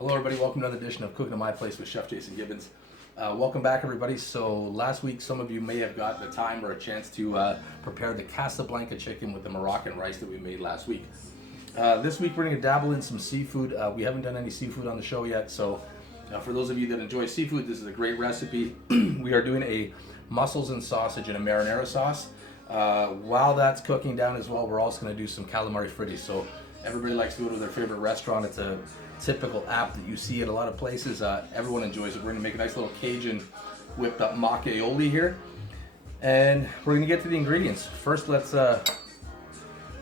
Hello everybody, welcome to another edition of Cooking at My Place with Chef Jason Gibbons. Welcome back everybody. So last week some of you may have got the time or a chance to prepare the Casablanca chicken with the Moroccan rice that we made last week. This week we're going to dabble in some seafood. We haven't done any seafood on the show yet, so for those of you that enjoy seafood, this is a great recipe. We are doing a mussels and sausage in a marinara sauce. While that's cooking down as well, we're also going to do some calamari fritti. So everybody likes to go to their favorite restaurant. It's a typical app that you see at a lot of places. Everyone enjoys it. We're going to make a nice little Cajun whipped up mac aioli here. And we're going to get to the ingredients. First, let's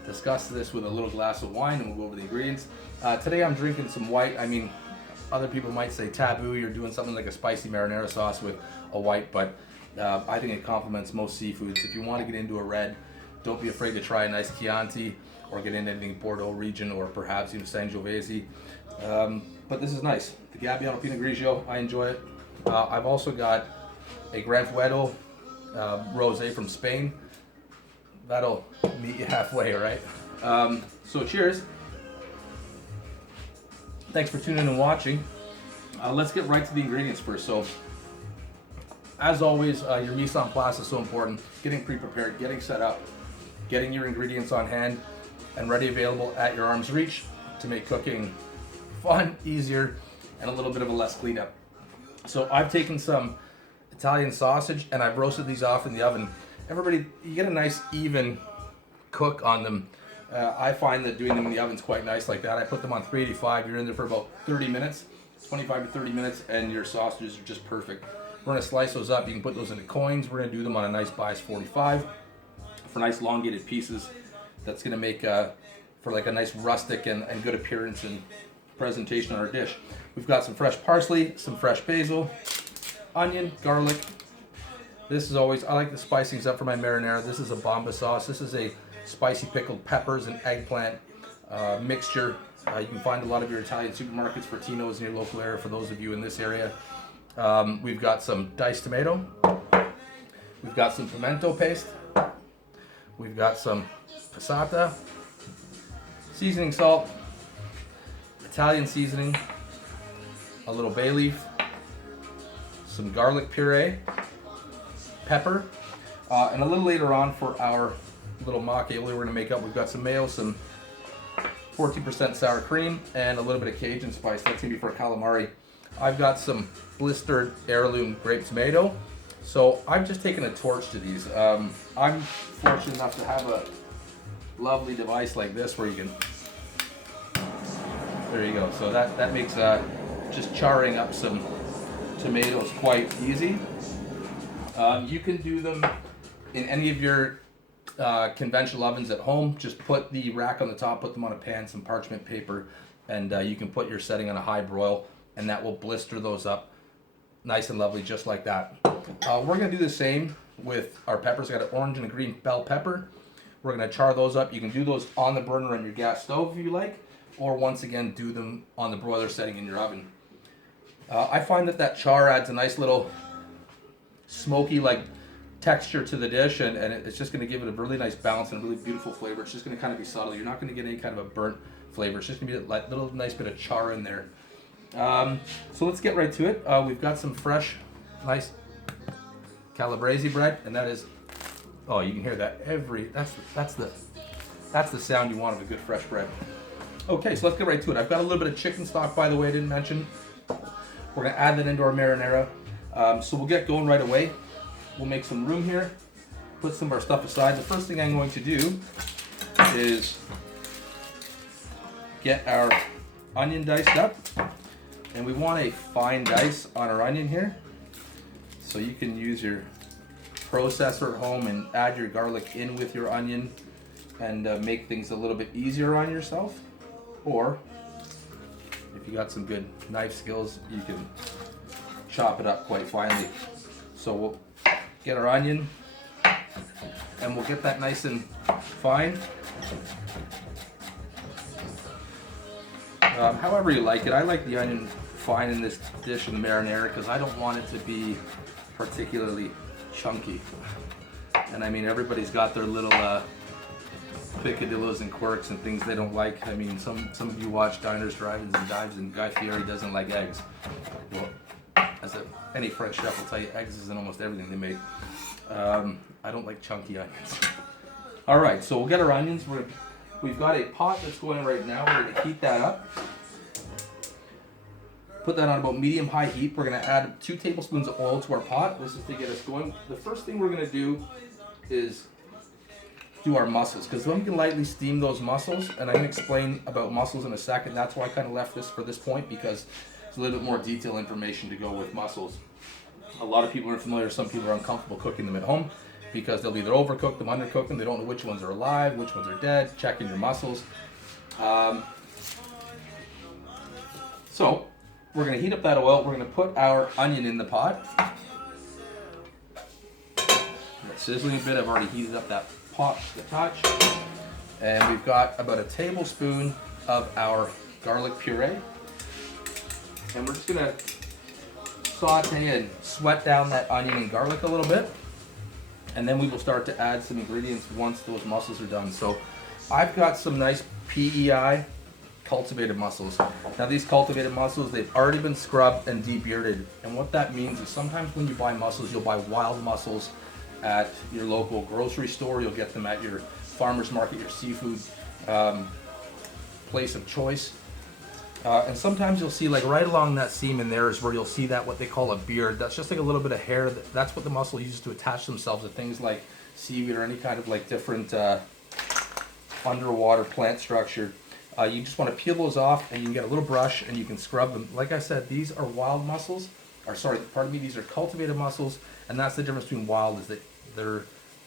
discuss this with a little glass of wine and we'll go over the ingredients. Today I'm drinking some white. I mean, other people might say taboo. You're doing something like a spicy marinara sauce with a white, but I think it complements most seafoods. If you want to get into a red, don't be afraid to try a nice Chianti or get into anything Bordeaux region or perhaps even Sangiovese. But this is nice. The Gabbiano Pinot Grigio, I enjoy it. I've also got a Gran Fuego Rosé from Spain. That'll meet you halfway, right? So cheers. Thanks for tuning in and watching. Let's get right to the ingredients first. So, as always, your mise en place is so important. Getting pre-prepared, getting set up, getting your ingredients on hand and ready, available at your arm's reach to make cooking fun, easier, and a little bit of a less cleanup. So I've taken some Italian sausage and I've roasted these off in the oven. Everybody, you get a nice even cook on them. I find that doing them in the oven is quite nice like that. I put them on 385. You're in there for about 30 minutes, 25 to 30 minutes, and your sausages are just perfect. We're gonna slice those up. You can put those into coins. We're gonna do them on a nice bias 45 for nice elongated pieces. That's gonna make for like a nice rustic and good appearance and presentation on our dish. We've got some fresh parsley, some fresh basil, onion, garlic. This is always, I like the spicings up for my marinara. This is a bomba sauce. This is a spicy pickled peppers and eggplant mixture. You can find a lot of your Italian supermarkets for Tino's in your local area for those of you in this area. We've got some diced tomato. We've got some pimento paste. We've got some passata, seasoning salt, Italian seasoning, a little bay leaf, some garlic puree, pepper, and a little later on for our little mac aioli we're going to make up, we've got some mayo, some 14% sour cream, and a little bit of Cajun spice. That's going to be for a calamari. I've got some blistered heirloom grape tomato. So I've just taken a torch to these. I'm fortunate enough to have a lovely device like this where you can, there you go. So that makes just charring up some tomatoes quite easy. You can do them in any of your conventional ovens at home. Just put the rack on the top, put them on a pan, some parchment paper, and you can put your setting on a high broil, and that will blister those up nice and lovely, just like that. We're gonna do the same with our peppers. I got an orange and a green bell pepper. We're gonna char those up. You can do those on the burner on your gas stove if you like, or once again, do them on the broiler setting in your oven. I find that char adds a nice little smoky like texture to the dish, and it's just gonna give it a really nice balance and a really beautiful flavor. It's just gonna kind of be subtle. You're not gonna get any kind of a burnt flavor. It's just gonna be a little nice bit of char in there. So let's get right to it. We've got some fresh, nice calabrese bread, and that is, oh, you can hear that that's the sound you want of a good fresh bread. Okay, so let's get right to it. I've got a little bit of chicken stock, by the way, I didn't mention. We're gonna add that into our marinara. So we'll get going right away. We'll make some room here, put some of our stuff aside. The first thing I'm going to do is get our onion diced up. And we want a fine dice on our onion here. So you can use your processor at home and add your garlic in with your onion and make things a little bit easier on yourself. Or if you got some good knife skills, you can chop it up quite finely. So we'll get our onion and we'll get that nice and fine. However you like it. I like the onion fine in this dish in the marinara because I don't want it to be particularly chunky. And I mean, everybody's got their little picadillos and quirks and things they don't like. I mean, some of you watch Diners, Drive-Ins, and Dives, and Guy Fieri doesn't like eggs. Well, any French chef will tell you eggs is in almost everything they make. I don't like chunky onions. All right, so we'll get our onions. We've got a pot that's going right now. We're going to heat that up. Put that on about medium-high heat. We're going to add 2 tablespoons of oil to our pot. This is to get us going. The first thing we're going to do is do our mussels, because then we can lightly steam those mussels, and I'm going to explain about mussels in a second. That's why I kind of left this for this point, because it's a little bit more detailed information to go with mussels. A lot of people are familiar, some people are uncomfortable cooking them at home because they'll either overcook them, undercook them, they don't know which ones are alive, which ones are dead. Check in your mussels. So we're going to heat up that oil. We're going to put our onion in the pot. It's sizzling a bit. I've already heated up that pot to the touch. And we've got about a tablespoon of our garlic puree. And we're just going to saute and sweat down that onion and garlic a little bit. And then we will start to add some ingredients once those mussels are done. So I've got some nice PEI cultivated mussels. Now these cultivated mussels, they've already been scrubbed and debearded. And what that means is sometimes when you buy mussels, you'll buy wild mussels at your local grocery store. You'll get them at your farmer's market, your seafood place of choice. And sometimes you'll see, like right along that seam in there is where you'll see that what they call a beard. That's just like a little bit of hair. That's what the mussel uses to attach themselves to things like seaweed or any kind of like different underwater plant structure. You just want to peel those off, and you can get a little brush and you can scrub them. Like I said, these are wild mussels, or sorry, pardon me, these are cultivated mussels, and that's the difference between wild is that they're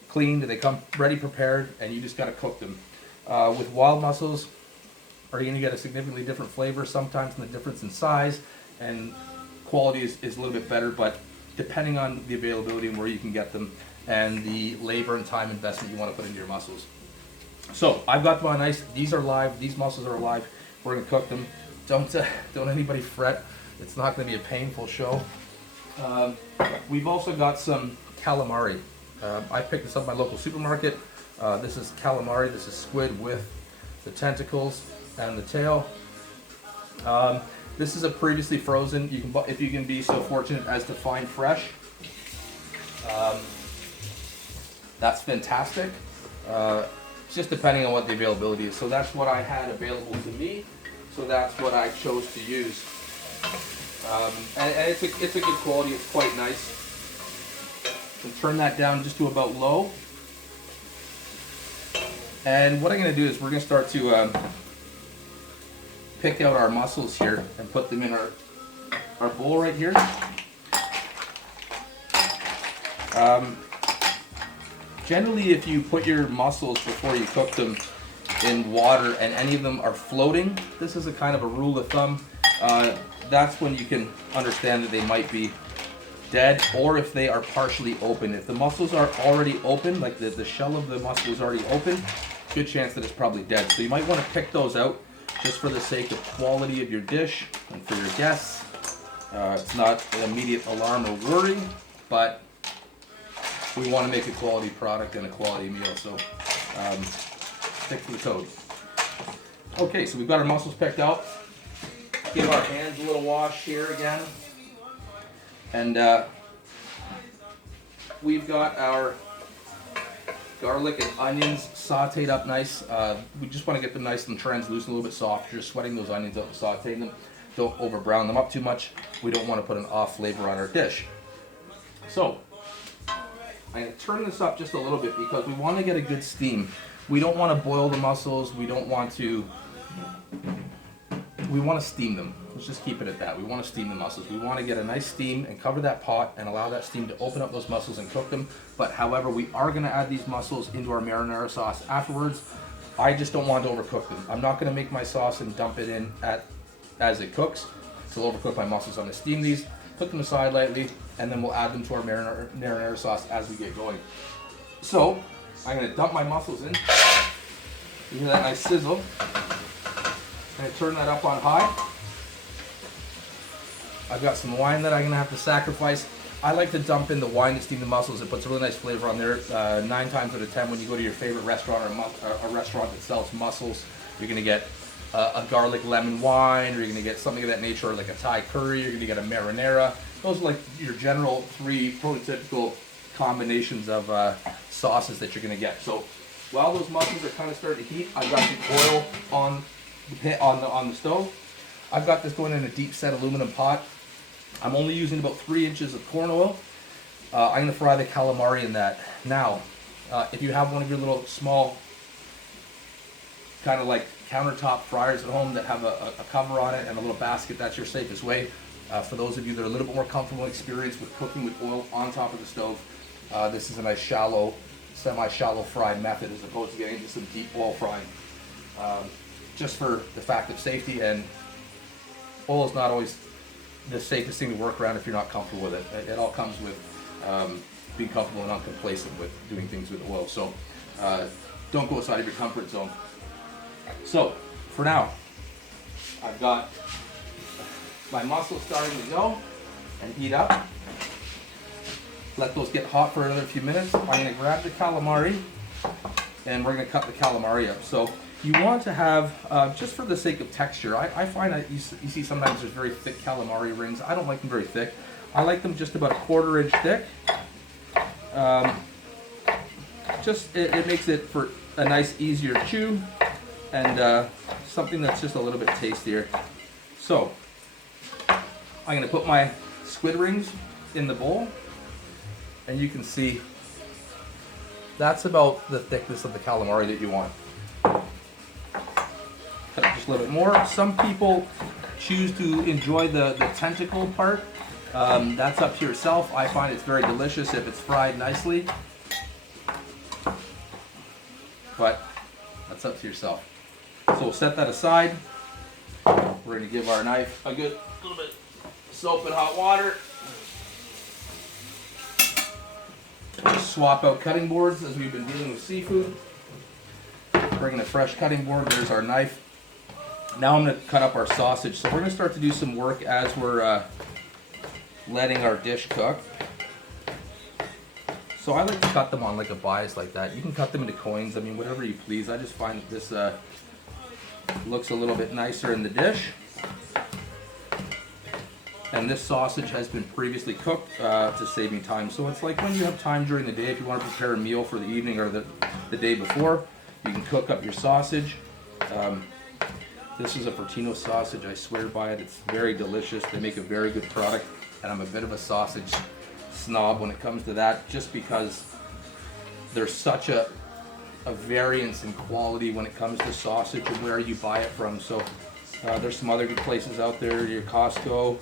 cleaned, they come ready prepared, and you just got to cook them. With wild mussels, are you going to get a significantly different flavor, sometimes in the difference in size, and quality is a little bit better, but depending on the availability and where you can get them and the labor and time investment you want to put into your mussels. So I've got them on ice. These are live. These mussels are alive. We're going to cook them. Don't anybody fret. It's not going to be a painful show. We've also got some calamari. I picked this up at my local supermarket. This is calamari. This is squid with the tentacles and the tail. This is a previously frozen. You can, if you can be so fortunate as to find fresh. That's fantastic. Just depending on what the availability is. So that's what I had available to me. So that's what I chose to use. And it's a good quality. It's quite nice. And turn that down just to about low. And what I'm going to do is we're going to start to pick out our mussels here and put them in our bowl right here. Generally, if you put your mussels before you cook them in water and any of them are floating, this is a kind of a rule of thumb. That's when you can understand that they might be dead, or if they are partially open. If the mussels are already open, like the shell of the mussel is already open, good chance that it's probably dead. So you might want to pick those out just for the sake of quality of your dish and for your guests. It's not an immediate alarm or worry, but we want to make a quality product and a quality meal, so stick to the code. Okay, so we've got our mussels picked out. Give our hands a little wash here again. And we've got our garlic and onions sauteed up nice. We just want to get them nice and translucent, a little bit soft. You're sweating those onions up and sauteing them. Don't over brown them up too much. We don't want to put an off flavor on our dish. So I'm going to turn this up just a little bit because we want to get a good steam. We don't want to boil the mussels. We want to steam them. Let's just keep it at that. We want to steam the mussels. We want to get a nice steam and cover that pot and allow that steam to open up those mussels and cook them. But however, we are going to add these mussels into our marinara sauce afterwards. I just don't want to overcook them. I'm not going to make my sauce and dump it in as it cooks. So I'll overcook my mussels. I'm going to steam these, put them aside lightly, and then we'll add them to our marinara sauce as we get going. So I'm going to dump my mussels in. You hear that nice sizzle. I'm going to turn that up on high. I've got some wine that I'm going to have to sacrifice. I like to dump in the wine to steam the mussels. It puts a really nice flavor on there. 9 times out of 10, when you go to your favorite restaurant or a restaurant that sells mussels, you're going to get a garlic lemon wine, or you're going to get something of that nature, or like a Thai curry. You're going to get a marinara. Those are like your general 3 prototypical combinations of sauces that you're going to get. So while those mussels are kind of starting to heat, I've got the oil on the stove. I've got this going in a deep set aluminum pot. I'm only using about 3 inches of corn oil. I'm going to fry the calamari in that. Now, if you have one of your little small kind of like countertop fryers at home that have a cover on it and a little basket, that's your safest way. For those of you that are a little bit more comfortable and experienced with cooking with oil on top of the stove, this is a nice shallow, semi-shallow fried method as opposed to getting into some deep oil frying. Just for the fact of safety, and oil is not always the safest thing to work around if you're not comfortable with it. It all comes with being comfortable and not complacent with doing things with oil. So don't go outside of your comfort zone. So for now, I've got my mussels starting to go and heat up. Let those get hot for another few minutes. I'm going to grab the calamari and we're going to cut the calamari up. So you want to have, just for the sake of texture, I find that you see sometimes there's very thick calamari rings. I don't like them very thick. I like them just about a 1/4 inch thick. It makes it for a nice, easier chew, and something that's just a little bit tastier. So I'm going to put my squid rings in the bowl, and you can see that's about the thickness of the calamari that you want. Cut it just a little bit more. Some people choose to enjoy the tentacle part. That's up to yourself. I find it's very delicious if it's fried nicely, but that's up to yourself. So we'll set that aside. We're going to give our knife a good little bit of soap and hot water. Just swap out cutting boards as we've been dealing with seafood. Bring in a fresh cutting board. There's our knife. Now I'm going to cut up our sausage. So we're going to start to do some work as we're letting our dish cook. So I like to cut them on like a bias like that. You can cut them into coins. I mean, whatever you please. I just find that this looks a little bit nicer in the dish. And this sausage has been previously cooked to save me time. So it's like when you have time during the day, if you want to prepare a meal for the evening or the day before, you can cook up your sausage. This is a Fortino sausage. I swear by it. It's very delicious. They make a very good product, and I'm a bit of a sausage snob when it comes to that, just because there's such a variance in quality when it comes to sausage and where you buy it from. So there's some other good places out there. Your Costco,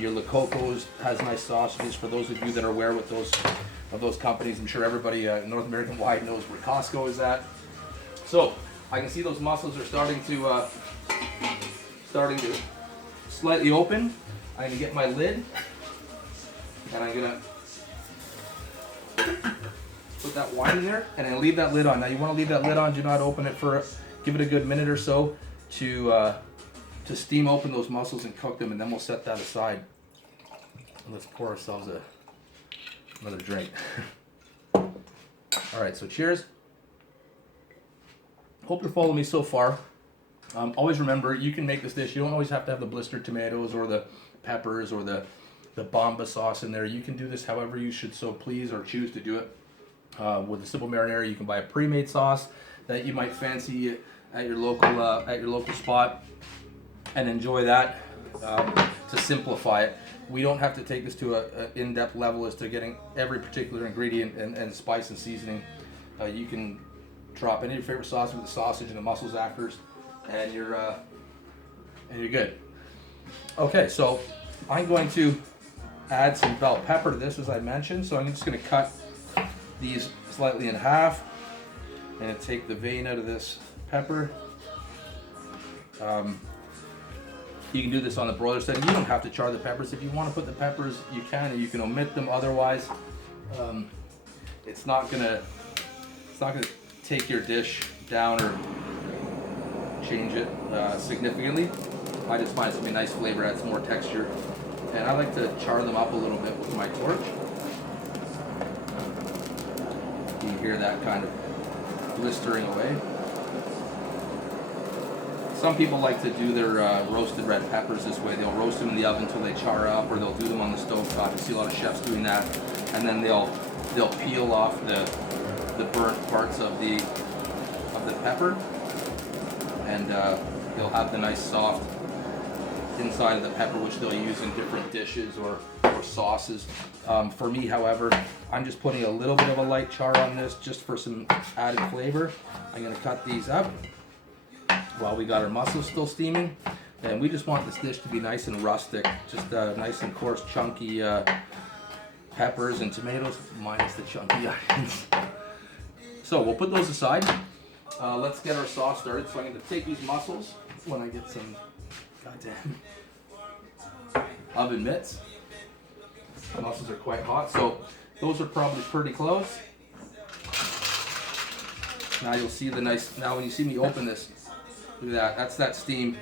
your Le Coco's has nice sausages. For those of you that are aware with those companies, I'm sure everybody North American wide knows where Costco is at. So I can see those mussels are starting to slightly open. I'm gonna get my lid, and I'm gonna put that wine in there, and I leave that lid on. Now you want to leave that lid on. Do not open it give it a good minute or so to steam open those mussels and cook them, and then we'll set that aside. And let's pour ourselves another drink. All right, so cheers. Hope you're following me so far. Always remember, you can make this dish. You don't always have to have the blistered tomatoes or the peppers or the bomba sauce in there. You can do this however you should so please or choose to do it. With a simple marinara, you can buy a pre-made sauce that you might fancy at your local spot and enjoy that. To simplify it, we don't have to take this to an in-depth level as to getting every particular ingredient and spice and seasoning. You can drop any of your favorite sauce with the sausage and the mussels afters, and you're good. Okay, so I'm going to add some bell pepper to this, as I mentioned. So I'm just going to cut these slightly in half and take the vein out of this pepper. You can do this on the broiler setting. You don't have to char the peppers. If you want to put the peppers, you can, and you can omit them. Otherwise, it's not gonna take your dish down or change it significantly. I just find it's a nice flavor, adds some more texture. And I like to char them up a little bit with my torch. You hear that kind of blistering away. Some people like to do their roasted red peppers this way. They'll roast them in the oven until they char up, or they'll do them on the stove top. You see a lot of chefs doing that, and then they'll peel off the burnt parts of the pepper, and they'll have the nice soft inside of the pepper, which they'll use in different dishes or sauces. For me, however, I'm just putting a little bit of a light char on this just for some added flavor. I'm going to cut these up while we got our mussels still steaming, and we just want this dish to be nice and rustic, just nice and coarse, chunky peppers and tomatoes, minus the chunky onions. So we'll put those aside. Let's get our sauce started. So I'm going to take these mussels when I get some goddamn oven mitts. The mussels are quite hot, so those are probably pretty close. Now you'll see the nice, now when you see me open this, look at that, that's that steam.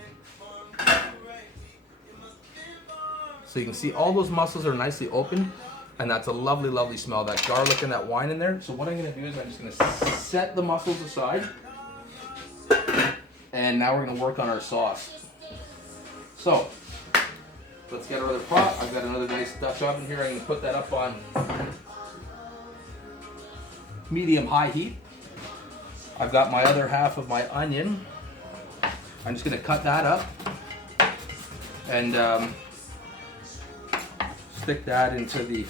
So you can see all those mussels are nicely open, and that's a lovely, lovely smell, that garlic and that wine in there. So what I'm gonna do is I'm just gonna set the mussels aside, and now we're gonna work on our sauce. So, let's get our other pot. I've got another nice Dutch oven here. I'm gonna put that up on medium-high heat. I've got my other half of my onion. I'm just gonna cut that up and stick that into the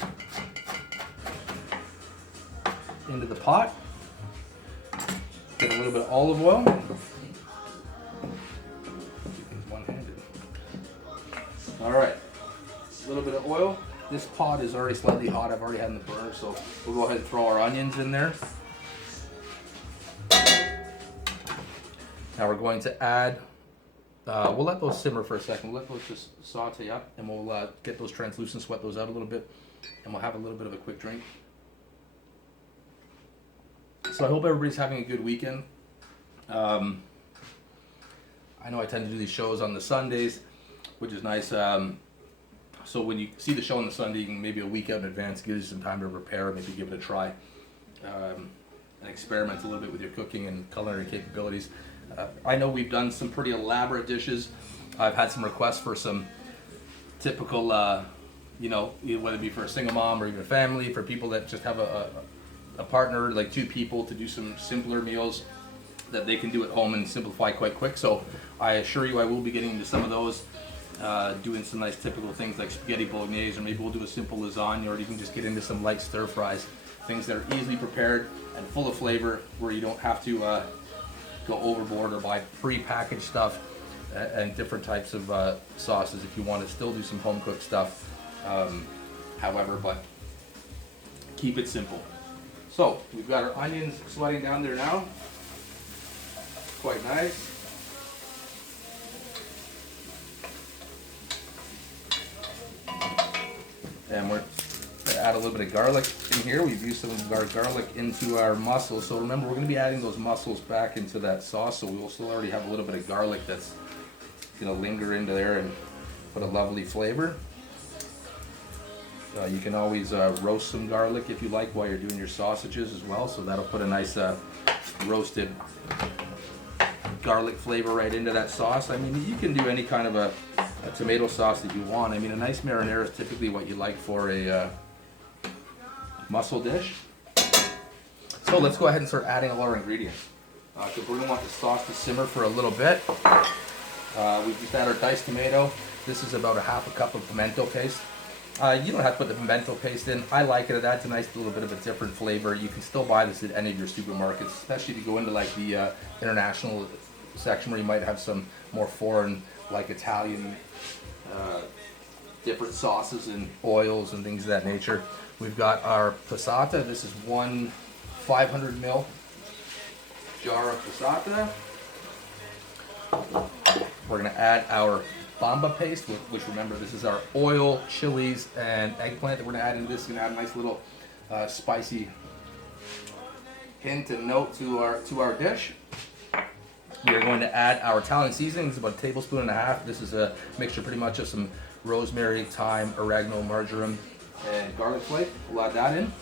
pot. Get a little bit of olive oil. One-handed. All right, a little bit of oil. This pot is already slightly hot. I've already had it in the burner, so we'll go ahead and throw our onions in there. Now we're going to add, we'll let those simmer for a second. We'll let those just saute up, and we'll get those translucent, sweat those out a little bit, and we'll have a little bit of a quick drink. So I hope everybody's having a good weekend. I know I tend to do these shows on the Sundays, which is nice. So when you see the show on the Sunday, you can maybe a week out in advance, give you some time to prepare, maybe give it a try, and experiment a little bit with your cooking and culinary capabilities. I know we've done some pretty elaborate dishes. I've had some requests for some typical, whether it be for a single mom or even a family, for people that just have a partner, like two people, to do some simpler meals that they can do at home and simplify quite quick. So I assure you I will be getting into some of those, doing some nice typical things like spaghetti bolognese, or maybe we'll do a simple lasagna, or you can just get into some light stir fries, things that are easily prepared and full of flavor, where you don't have to go overboard or buy pre-packaged stuff and different types of sauces if you want to still do some home cooked stuff, however, but keep it simple. So we've got our onions sweating down there now, quite nice. And we're going to add a little bit of garlic in here. We've used some of our garlic into our mussels. So remember, we're going to be adding those mussels back into that sauce, so we will still already have a little bit of garlic that's going to linger into there and put a lovely flavor. You can always roast some garlic if you like while you're doing your sausages as well, so that'll put a nice roasted garlic flavor right into that sauce. I mean, you can do any kind of a tomato sauce that you want. I mean, a nice marinara is typically what you like for a mussel dish. So let's go ahead and start adding all our ingredients. Because we're going to want the sauce to simmer for a little bit. We've just added our diced tomato. This is about a half a cup of pimento paste. You don't have to put the pimento paste in. I like it. It adds a nice little bit of a different flavor. You can still buy this at any of your supermarkets, especially if you go into like the international section where you might have some more foreign, like Italian, different sauces and oils and things of that nature. We've got our passata. This is one 500 ml jar of passata. We're going to add our bamba paste, which remember, this is our oil, chilies, and eggplant that we're going to add into this. It's going to add a nice little spicy hint and note to our dish. We are going to add our Italian seasonings, about a tablespoon and a half. This is a mixture pretty much of some rosemary, thyme, oregano, marjoram, and garlic flake. We'll add that in.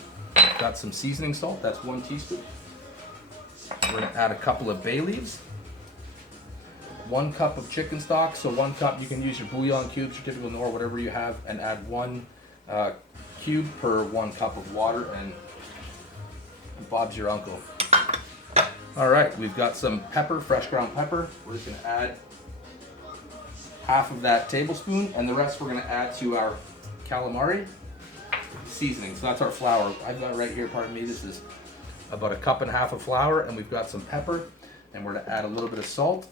Got some seasoning salt, that's 1 teaspoon. We're gonna add a couple of bay leaves. 1 cup of chicken stock, so 1 cup, you can use your bouillon cubes, your typical Knorr, whatever you have, and add 1 cube per 1 cup of water, and Bob's your uncle. All right, we've got some pepper, fresh ground pepper. We're just gonna add half of that tablespoon, and the rest we're gonna add to our calamari seasoning. So that's our flour. I've got right here, pardon me, this is about 1.5 cups of flour, and we've got some pepper, and we're gonna add a little bit of salt.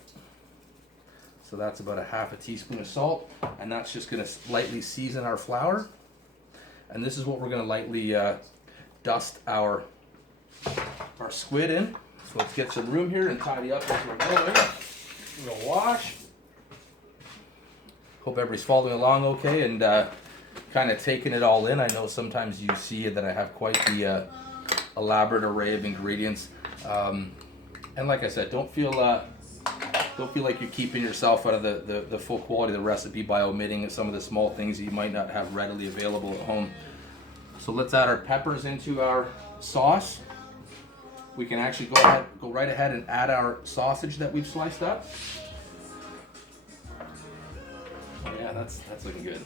So that's about 1/2 teaspoon of salt, and that's just gonna lightly season our flour. And this is what we're gonna lightly dust our squid in. So let's get some room here and tidy up as we're going. We're gonna wash. Hope everybody's following along okay and kind of taking it all in. I know sometimes you see that I have quite the elaborate array of ingredients. And like I said, don't feel like you're keeping yourself out of the full quality of the recipe by omitting some of the small things that you might not have readily available at home. So let's add our peppers into our sauce. We can actually go right ahead and add our sausage that we've sliced up. Yeah, that's looking good.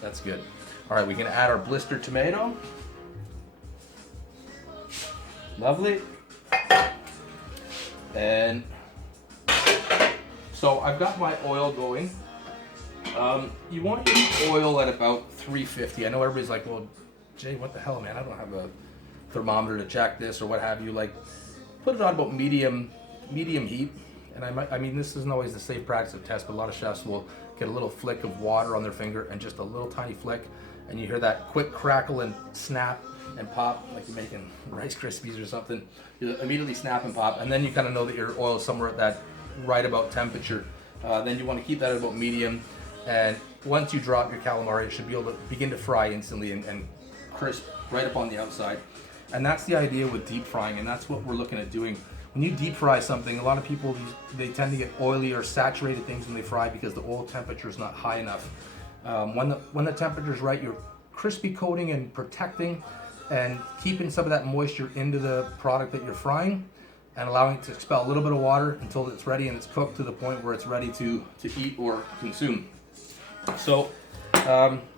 That's good. All right, we can add our blistered tomato. Lovely. And so I've got my oil going. You want your oil at about 350. I know everybody's like, well, Jay, what the hell, man? I don't have a thermometer to check this or what have you. Like, put it on about medium heat. And I mean, this isn't always the safe practice of test, but a lot of chefs will get a little flick of water on their finger and just a little tiny flick, and you hear that quick crackle and snap and pop, like you're making Rice Krispies or something. You immediately snap and pop, and then you kind of know that your oil is somewhere at that right about temperature. Then you want to keep that at about medium, and once you drop your calamari, it should be able to begin to fry instantly and crisp right up on the outside. And that's the idea with deep frying, and that's what we're looking at doing. When you deep fry something, a lot of people, they tend to get oily or saturated things when they fry because the oil temperature is not high enough. When the temperature is right, you're crispy coating and protecting and keeping some of that moisture into the product that you're frying and allowing it to expel a little bit of water until it's ready and it's cooked to the point where it's ready to eat or consume. So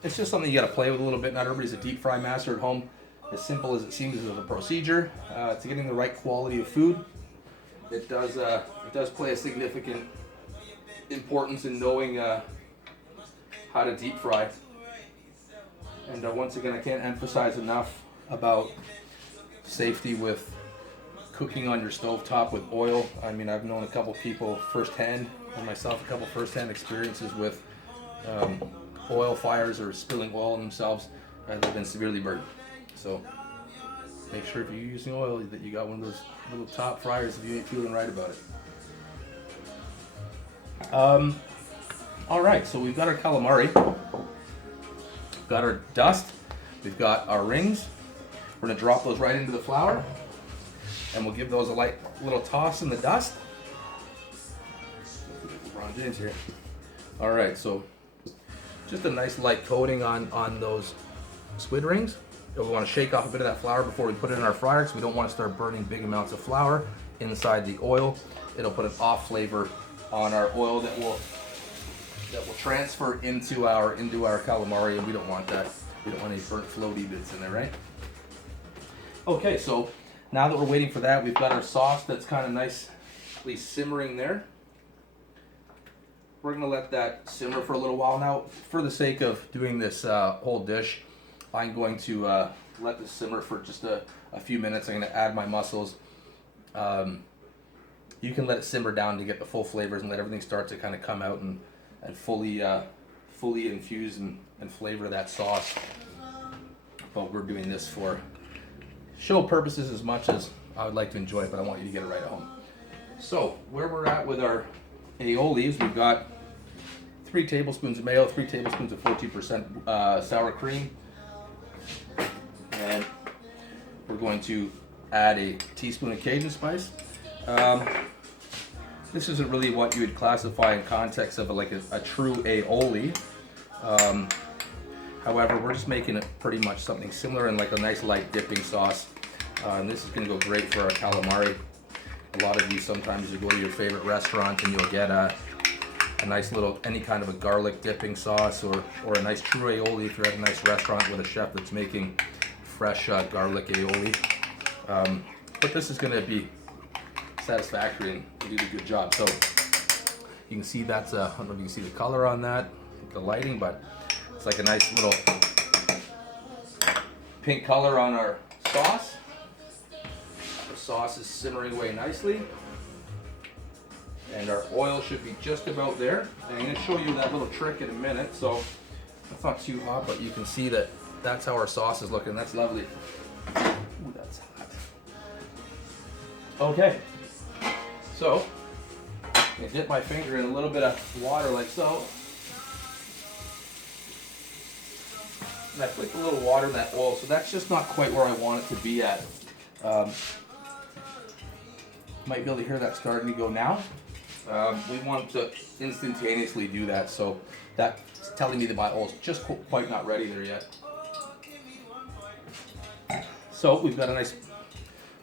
it's just something you got to play with a little bit. Not everybody's a deep fry master at home. As simple as it seems as a procedure to getting the right quality of food. It does play a significant importance in knowing how to deep fry. And once again, I can't emphasize enough about safety with cooking on your stovetop with oil. I mean, I've known a couple people firsthand, and myself a couple firsthand experiences with oil fires or spilling oil on themselves, and they've been severely burned. So make sure if you're using oil that you got one of those little top fryers if you ain't feeling right about it. All right, so we've got our calamari, we've got our dust, we've got our rings. We're gonna drop those right into the flour, and we'll give those a light little toss in the dust. LeBron James here. All right, so just a nice light coating on those squid rings. We want to shake off a bit of that flour before we put it in our fryer because we don't want to start burning big amounts of flour inside the oil. It'll put an off flavor on our oil that will transfer into our calamari, and we don't want that. We don't want any burnt floaty bits in there, right? Okay, so now that we're waiting for that, we've got our sauce that's kind of nicely simmering there. We're gonna let that simmer for a little while. Now, for the sake of doing this whole dish, I'm going to let this simmer for just a few minutes. I'm going to add my mussels. You can let it simmer down to get the full flavors and let everything start to kind of come out and fully infuse and flavor that sauce. But we're doing this for show purposes as much as I would like to enjoy it, but I want you to get it right at home. So where we're at with our aiolis, we've got 3 tablespoons of mayo, 3 tablespoons of 14% sour cream. And we're going to add a teaspoon of Cajun spice. This isn't really what you would classify in context of like a true aioli. However, we're just making it pretty much something similar in like a nice light dipping sauce. And this is going to go great for our calamari. A lot of you, sometimes you go to your favorite restaurant and you'll get a nice little, any kind of a garlic dipping sauce or a nice true aioli if you're at a nice restaurant with a chef that's making fresh garlic aioli. But this is going to be satisfactory and do a good job. So you can see that's, I don't know if you can see the color on that, the lighting, but it's like a nice little pink color on our sauce. The sauce is simmering away nicely. And our oil should be just about there. And I'm going to show you that little trick in a minute. So it's not too hot, but you can see that that's how our sauce is looking. That's lovely. Ooh, that's hot. Okay. So I dip my finger in a little bit of water like so. And I flick a little water in that oil. So that's just not quite where I want it to be at. Might be able to hear that starting to go now. We want to instantaneously do that, so that's telling me that my oil's just quite not ready there yet. So we've got a nice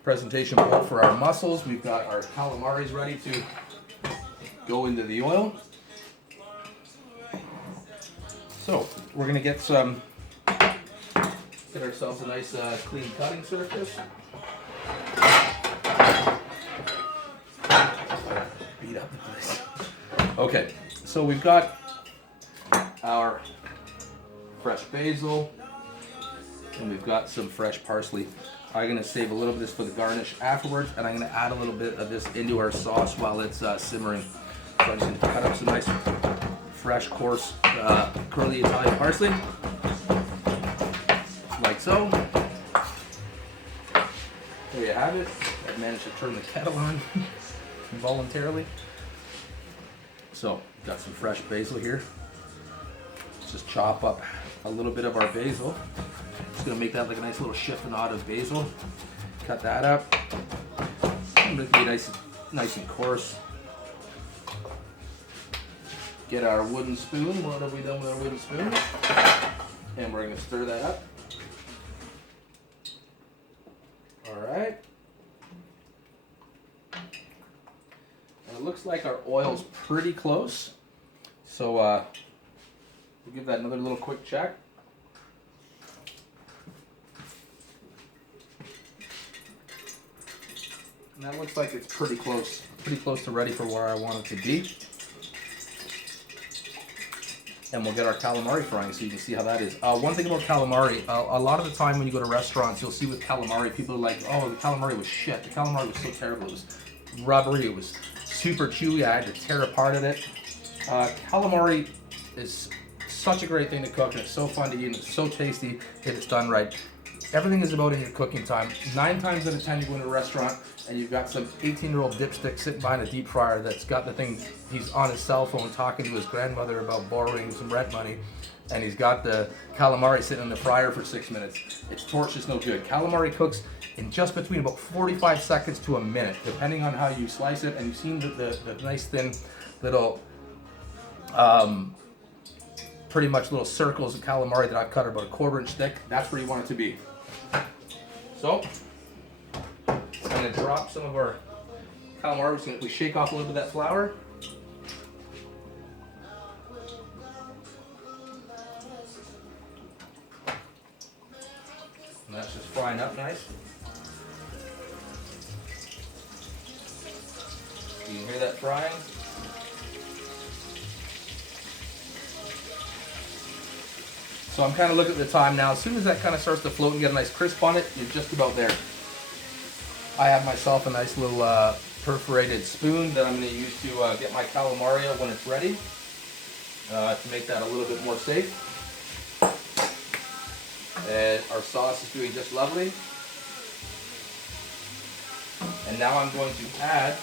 presentation bowl for our mussels. We've got our calamaris ready to go into the oil. So we're gonna get ourselves a nice clean cutting surface. Beat up the place. Okay, so we've got our fresh basil and we've got some fresh parsley. I'm going to save a little bit of this for the garnish afterwards, and I'm going to add a little bit of this into our sauce while it's simmering. So I'm just going to cut up some nice fresh coarse curly Italian parsley like so. There you have it. I managed to turn the kettle on involuntarily. So, got some fresh basil here. Let's just chop up a little bit of our basil. Just gonna make that like a nice little chiffonade of basil. Cut that up. Make it be nice and coarse. Get our wooden spoon. What have we done with our wooden spoon? And we're gonna stir that up. All right. And it looks like our oil's pretty close. So we'll give that another little quick check. And that looks like it's pretty close to ready for where I want it to be. And we'll get our calamari frying so you can see how that is. One thing about calamari, a lot of the time when you go to restaurants, you'll see with calamari, people are like, oh, the calamari was shit. The calamari was so terrible. It was rubbery. It was super chewy. I had to tear apart at it. Calamari is such a great thing to cook, and it's so fun to eat, and it's so tasty if it's done right. Everything is about in your cooking time. 9 times out of 10, you go into a restaurant and you've got some 18-year-old dipstick sitting behind a deep fryer that's got the thing, he's on his cell phone talking to his grandmother about borrowing some rent money, and he's got the calamari sitting in the fryer for 6 minutes. Its torch is no good. Calamari cooks in just between about 45 seconds to a minute, depending on how you slice it, and you've seen the nice thin little, pretty much little circles of calamari that I've cut about a 1/4 inch thick. That's where you want it to be. So, I'm going to drop some of our calamari. We shake off a little bit of that flour. And that's just frying up nice. You can hear that frying. So I'm kind of looking at the time now. As soon as that kind of starts to float and get a nice crisp on it, you're just about there. I have myself a nice little perforated spoon that I'm going to use to get my calamari when it's ready, to make that a little bit more safe. And our sauce is doing just lovely. And now I'm going to add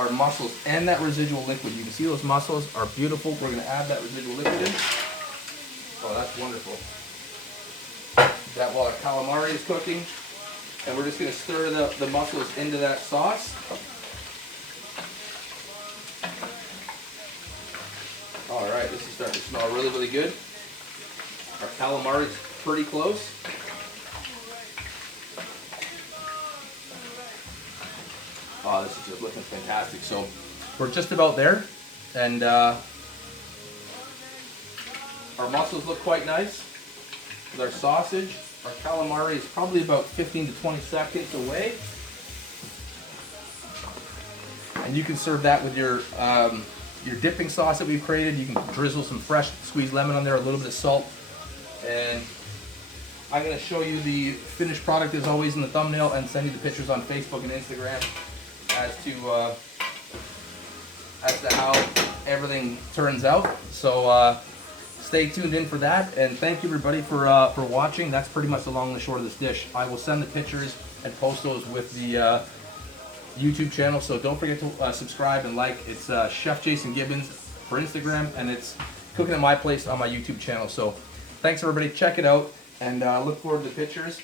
our mussels and that residual liquid. You can see those mussels are beautiful. We're going to add that residual liquid in. Oh, that's wonderful. That while our calamari is cooking, and we're just going to stir the mussels into that sauce. right, this is starting to smell really, really good. Our calamari is pretty close. Oh, this is just looking fantastic. So we're just about there, and our mussels look quite nice with our sausage. Our calamari is probably about 15 to 20 seconds away. And you can serve that with your dipping sauce that we've created. You can drizzle some fresh squeezed lemon on there, a little bit of salt. And I'm going to show you the finished product as always in the thumbnail and send you the pictures on Facebook and Instagram as to how everything turns out. So stay tuned in for that, and thank you everybody for watching. That's pretty much the long and the short of this dish. I will send the pictures and post those with the YouTube channel, so don't forget to subscribe and like. It's Chef Jason Gibbons for Instagram, and it's Cooking at My Place on my YouTube channel. So thanks everybody, check it out, and look forward to the pictures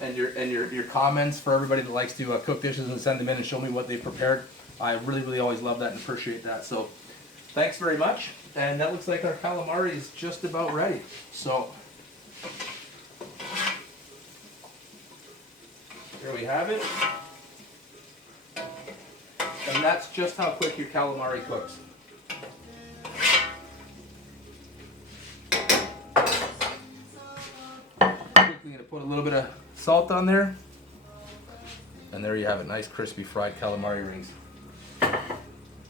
and your comments for everybody that likes to cook dishes and send them in and show me what they've prepared. I really always love that and appreciate that. So thanks very much, and that looks like our calamari is just about ready. So here we have it, and that's just how quick your calamari cooks. Quickly gonna put a little bit of salt on there, and there you have it, nice crispy fried calamari rings.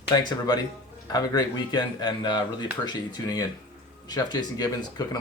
Thanks everybody. Have a great weekend, and really appreciate you tuning in. Chef Jason Gibbons, Cooking